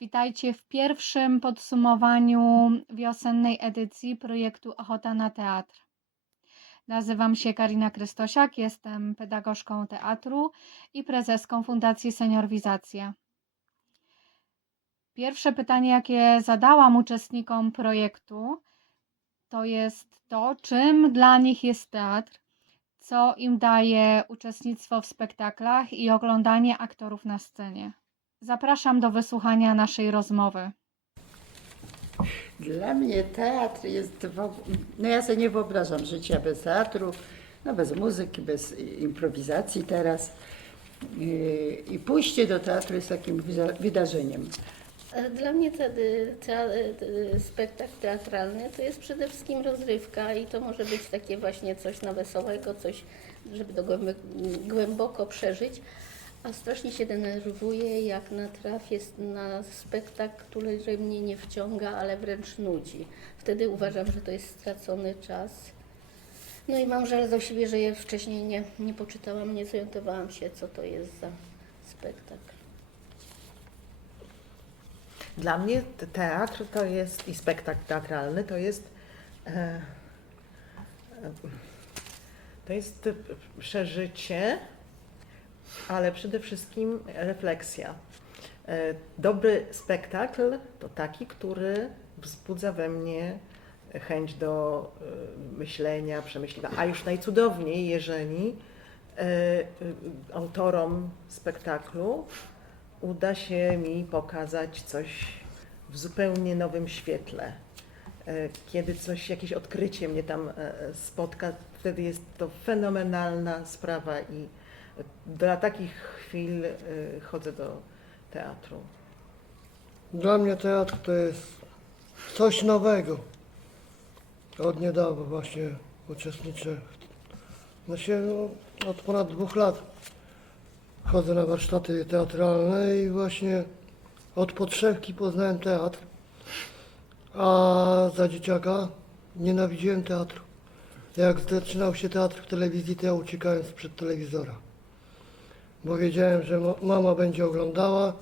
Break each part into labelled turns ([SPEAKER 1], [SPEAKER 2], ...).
[SPEAKER 1] Witajcie w pierwszym podsumowaniu wiosennej edycji projektu Ochota na Teatr. Nazywam się Karina Krystosiak, jestem pedagogzką teatru i prezeską Fundacji Seniorwizacja. Pierwsze pytanie, jakie zadałam uczestnikom projektu, to jest to, czym dla nich jest teatr, co im daje uczestnictwo w spektaklach i oglądanie aktorów na scenie. Zapraszam do wysłuchania naszej rozmowy.
[SPEAKER 2] Dla mnie teatr jest w ogóle, no ja sobie nie wyobrażam życia bez teatru, no bez muzyki, bez improwizacji teraz. I- I pójście do teatru jest takim wydarzeniem.
[SPEAKER 3] Dla mnie te, te, te, spektakl teatralny to jest przede wszystkim rozrywka i to może być takie właśnie coś na wesołego, coś, żeby to głęb- głęboko przeżyć. A strasznie się denerwuję, jak natrafię na spektakl, który mnie nie wciąga, ale wręcz nudzi. Wtedy uważam, że to jest stracony czas. No i mam żal do siebie, że ja wcześniej nie, nie poczytałam, nie zorientowałam się, co to jest za spektakl.
[SPEAKER 4] Dla mnie te- teatr to jest i spektakl teatralny to jest e, e, to jest e, przeżycie, ale przede wszystkim refleksja. E, Dobry spektakl to taki, który wzbudza we mnie chęć do e, myślenia, przemyśliwania. A już najcudowniej, jeżeli e, autorom spektaklu uda się mi pokazać coś w zupełnie nowym świetle. Kiedy coś, jakieś odkrycie mnie tam spotka, wtedy jest to fenomenalna sprawa i dla takich chwil e, chodzę do teatru.
[SPEAKER 5] Dla mnie teatr to jest coś nowego. Od niedawna właśnie uczestniczę. Znaczy, no, od ponad dwóch lat chodzę na warsztaty teatralne i właśnie od podszewki poznałem teatr. A za dzieciaka nienawidziłem teatru. Jak zaczynał się teatr w telewizji, to ja uciekałem sprzed telewizora. Bo wiedziałem, że ma- mama będzie oglądała,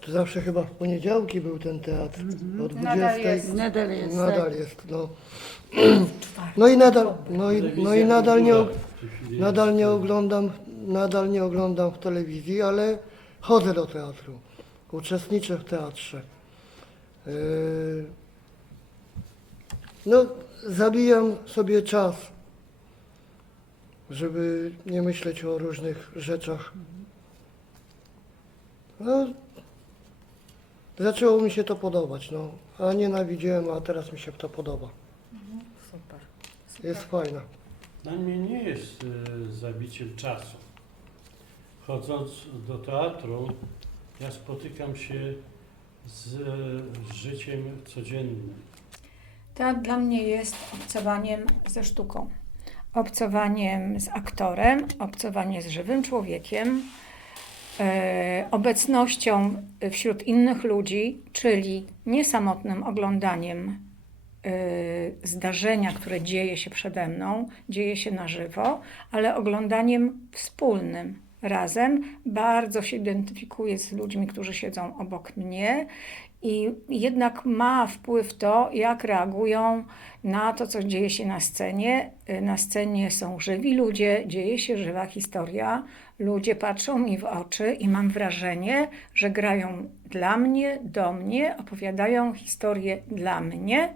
[SPEAKER 5] to zawsze chyba w poniedziałki był ten teatr. O 20.
[SPEAKER 1] Nadal jest.
[SPEAKER 2] Nadal jest.
[SPEAKER 5] Nadal
[SPEAKER 2] tak.
[SPEAKER 5] jest, no. No i nadal, no i, no i nadal nie, og- nadal nie oglądam, nadal nie oglądam w telewizji, ale chodzę do teatru. Uczestniczę w teatrze. Yy, No, zabijam sobie czas, żeby nie myśleć o różnych rzeczach. No, zaczęło mi się to podobać, no. A nienawidziłem, a teraz mi się to podoba.
[SPEAKER 4] Super.
[SPEAKER 5] Jest fajna.
[SPEAKER 6] Dla mnie nie jest e, zabiciem czasu. Chodząc do teatru, ja spotykam się z e, życiem codziennym.
[SPEAKER 7] Teatr dla mnie jest obcowaniem ze sztuką, obcowaniem z aktorem, obcowaniem z żywym człowiekiem, e, obecnością wśród innych ludzi, czyli nie samotnym oglądaniem e, zdarzenia, które dzieje się przede mną, dzieje się na żywo, ale oglądaniem wspólnym. Razem bardzo się identyfikuję z ludźmi, którzy siedzą obok mnie i jednak ma wpływ to, jak reagują na to, co dzieje się na scenie. Na scenie są żywi ludzie, dzieje się żywa historia. Ludzie patrzą mi w oczy i mam wrażenie, że grają dla mnie, do mnie, opowiadają historię dla mnie,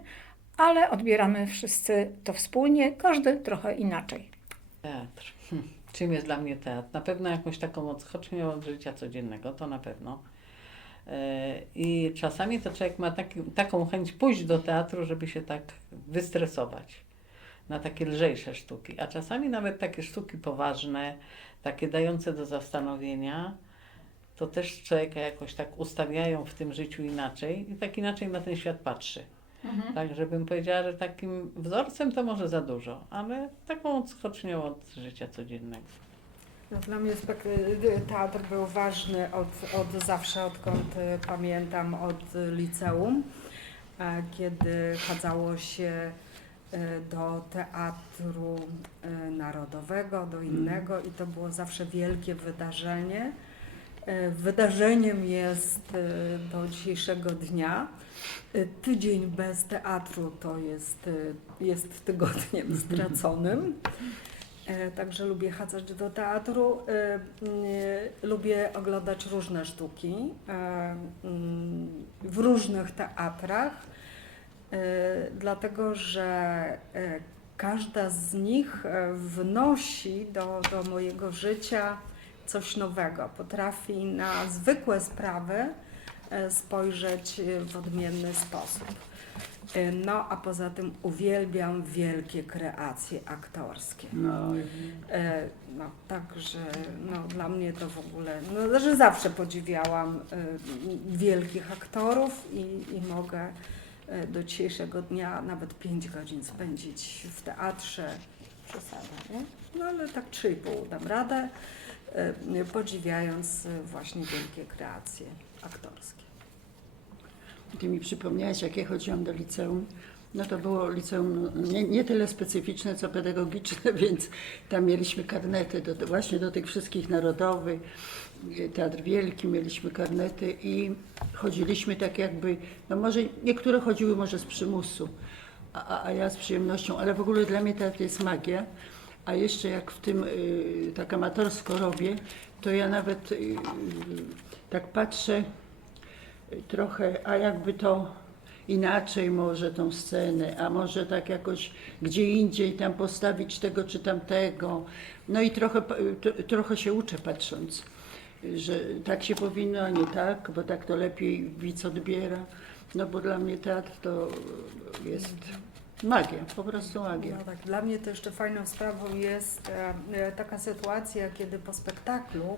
[SPEAKER 7] ale odbieramy wszyscy to wspólnie, każdy trochę inaczej.
[SPEAKER 8] Teatr. Czym jest dla mnie teatr? Na pewno jakąś taką odskocznią od życia codziennego, to na pewno. E, I czasami to człowiek ma taki, taką chęć pójść do teatru, żeby się tak wystresować na takie lżejsze sztuki. A czasami nawet takie sztuki poważne, takie dające do zastanowienia, to też człowieka jakoś tak ustawiają w tym życiu inaczej i tak inaczej na ten świat patrzy. Tak, żebym powiedziała, że takim wzorcem to może za dużo, ale taką odskocznią od życia codziennego.
[SPEAKER 9] No, dla mnie spek- y, teatr był ważny od, od zawsze, odkąd y, pamiętam, od y, liceum, kiedy chadzało się y, do teatru y, narodowego, do innego i to było zawsze wielkie wydarzenie. E, Wydarzeniem jest e, do dzisiejszego dnia. E, Tydzień bez teatru to jest, jest tygodniem straconym. Także lubię chadzać do teatru. Mm, Lubię oglądać różne sztuki mm, w różnych teatrach, dlatego że każda z nich wnosi do, do mojego życia coś nowego. Potrafi na zwykłe sprawy e, spojrzeć w odmienny sposób. E, No, a poza tym uwielbiam wielkie kreacje aktorskie.
[SPEAKER 2] No,
[SPEAKER 9] E, No, także no, dla mnie to w ogóle, no, że zawsze podziwiałam wielkich aktorów i, i mogę do dzisiejszego dnia nawet 5 godzin spędzić w teatrze. Przesada, nie? No ale tak 3,5 dam radę, podziwiając e, właśnie wielkie kreacje aktorskie.
[SPEAKER 2] Ty mi przypomniałaś, jak ja chodziłam do liceum. No to było liceum no, nie, nie tyle specyficzne, co pedagogiczne, więc tam mieliśmy karnety do, właśnie do tych wszystkich narodowych. Teatr Wielki, mieliśmy karnety i chodziliśmy tak jakby, no może niektóre chodziły może z przymusu, a- a ja z przyjemnością, ale w ogóle dla mnie teatr jest magia. A jeszcze jak w tym y, tak amatorsko robię, to ja nawet y, tak patrzę y, trochę, a jakby to inaczej może tą scenę, a może tak jakoś gdzie indziej tam postawić tego czy tamtego. No i trochę, trochę się uczę patrząc, że tak się powinno, a nie tak, bo tak to lepiej widz odbiera. No bo dla mnie teatr to jest magia, po prostu magia.
[SPEAKER 9] No tak, dla mnie to jeszcze fajną sprawą jest e, e, taka sytuacja, kiedy po spektaklu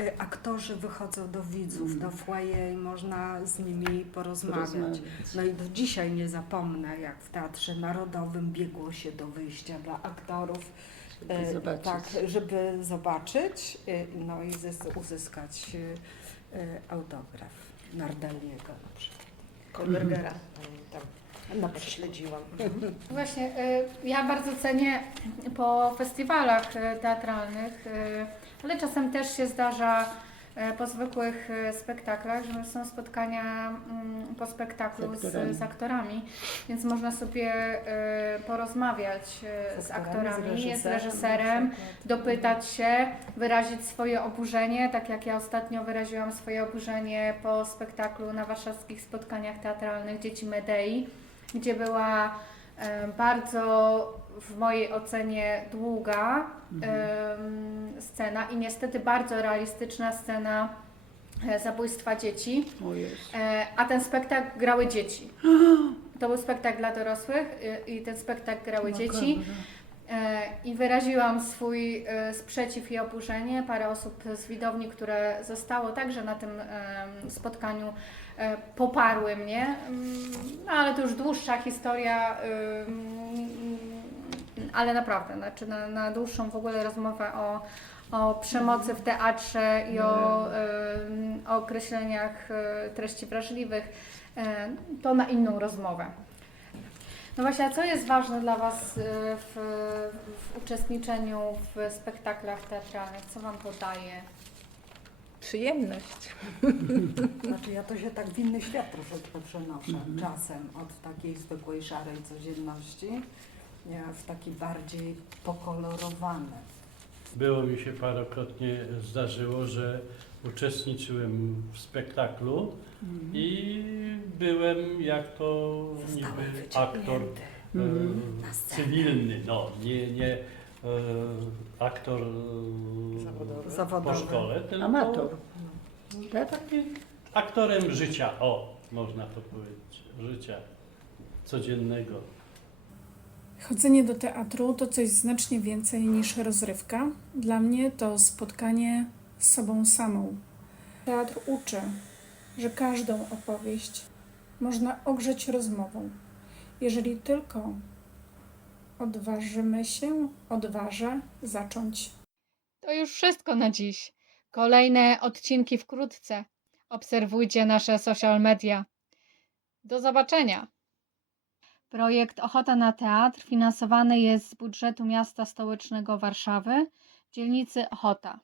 [SPEAKER 9] e, aktorzy wychodzą do widzów, do foyer i można z nimi porozmawiać.
[SPEAKER 2] Porozmawiać.
[SPEAKER 9] No i do dzisiaj nie zapomnę, jak w Teatrze Narodowym biegło się do wyjścia dla aktorów.
[SPEAKER 2] Żeby
[SPEAKER 9] e,
[SPEAKER 2] zobaczyć.
[SPEAKER 9] Tak, żeby zobaczyć, e, no i zys- uzyskać autograf Nardaliego na przykład.
[SPEAKER 4] Kolbergera. Tam
[SPEAKER 9] Na
[SPEAKER 4] śledziłam.
[SPEAKER 1] Właśnie, y, ja bardzo cenię po festiwalach y, teatralnych, y, ale czasem też się zdarza y, po zwykłych y, spektaklach, że są spotkania mm, po spektaklu
[SPEAKER 2] Z
[SPEAKER 1] z,
[SPEAKER 2] aktorami.
[SPEAKER 1] z aktorami, więc można sobie y, porozmawiać y, z aktorami, z reżyserem, dopytać się, wyrazić swoje oburzenie, tak jak ja ostatnio wyraziłam swoje oburzenie po spektaklu na warszawskich spotkaniach teatralnych Dzieci Medei, gdzie była bardzo w mojej ocenie długa em, scena i niestety bardzo realistyczna scena e, zabójstwa dzieci, e, a ten spektakl grały dzieci. To był spektakl dla dorosłych y, i ten spektakl grały dzieci. E, I wyraziłam swój e, sprzeciw i oburzenie. Parę osób z widowni, które zostało także na tym spotkaniu, e, poparły mnie. Mm, No, ale to już dłuższa historia, ale naprawdę, znaczy na, na dłuższą w ogóle rozmowę o, o przemocy w teatrze i o, o określeniach treści wrażliwych, to na inną rozmowę. No właśnie, a co jest ważne dla Was y, w, w uczestniczeniu w spektaklach teatralnych? Co Wam to daje?
[SPEAKER 7] Przyjemność.
[SPEAKER 9] Znaczy ja to się tak w inny świat troszeczkę przenoszę czasem od takiej zwykłej szarej codzienności w taki bardziej pokolorowany.
[SPEAKER 6] Było mi się parokrotnie zdarzyło, że uczestniczyłem w spektaklu i byłem jak to niby aktor e, cywilny, no nie, nie e, aktor e,
[SPEAKER 4] Zawodowy.
[SPEAKER 6] po
[SPEAKER 9] Zawodowy.
[SPEAKER 6] szkole, tylko
[SPEAKER 2] Amator.
[SPEAKER 6] Ja taki aktorem życia, o, można to powiedzieć, życia codziennego.
[SPEAKER 10] Chodzenie do teatru to coś znacznie więcej niż rozrywka. Dla mnie to spotkanie z sobą samą. Teatr uczy, że każdą opowieść można ogrzeć rozmową, jeżeli tylko odważymy się, odważę zacząć.
[SPEAKER 1] To już wszystko na dziś. Kolejne odcinki wkrótce. Obserwujcie nasze social media. Do zobaczenia. Projekt Ochota na Teatr finansowany jest z budżetu miasta stołecznego Warszawy, dzielnicy Ochota.